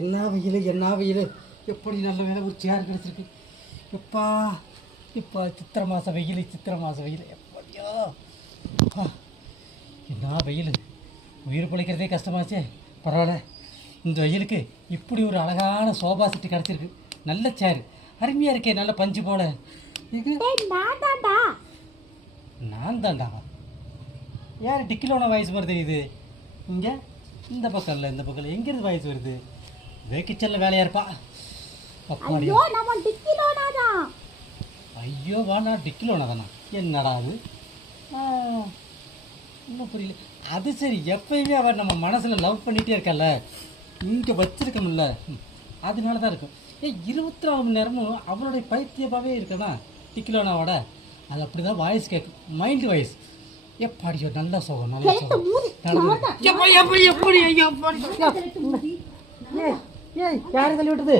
என்ன வெயில் என்ன வெயில்! எப்படி நல்ல வேலை ஒரு சேர் கிடச்சிருக்கு. எப்பா இப்போ சித்திரை மாதம் வெயில், சித்திரை மாதம் வெயில் எப்படியோ! என்ன வெயில்! உயிர் பிழைக்கிறதே கஷ்டமாச்சே. பரவாயில்ல, இந்த வெயிலுக்கு இப்படி ஒரு அழகான சோபா செட்டு கிடச்சிருக்கு. நல்ல சேர், அருமையாக இருக்கே, நல்ல பஞ்சு போல. இது நான் தான்டா. யார் டிக்கிலோன வாய்ஸ் மாதிரி தெரியுது? இங்கே இந்த பக்கம் இல்லை, இந்த பக்கம் இல்லை. எங்கேருந்து வாய்ஸ் வருது? வேக்கிச்சல்ல வேலையா இருப்பா. ஐயோ வாண்ணா, டிக்கிலோனா தானா? என்னடா அது? இன்னும் புரியல. அது சரி, எப்பயுமே அவன் நம்ம மனசில் லவ் பண்ணிகிட்டே இருக்கல, இங்கே வச்சிருக்கோம்ல, அதனால தான் இருக்கும். 24 மணி நேரமும் அவனுடைய பைத்தியமாகவே இருக்கனா டிக்கிலோனாவோட. அது அப்படி தான் வாய்ஸ் கேட்கும், மைண்டு வாய்ஸ். எப்பாடியோ நல்ல சோகம், நல்ல சோகம். ஏய், யாரு தள்ளி விட்டது?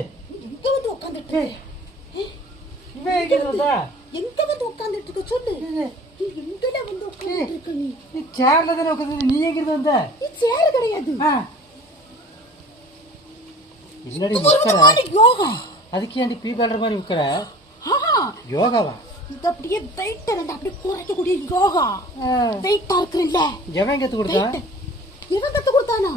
சேர்ல தானே உட்காந்து. நீ எங்க இருந்து வந்த? சேர் கிடையாது. என்னடி யோகா? அதுக்கு ஏன்டி பீ பேலர் மாதிரி உட்கார? யோகாவா? இது அப்படியே வெயிட் அப்படியே குறைக்கக்கூடிய யோகா. வெயிட்டா இருக்குல்ல. எவன் கத்து கொடுத்தா? இவன் கத்து கொடுத்தானா?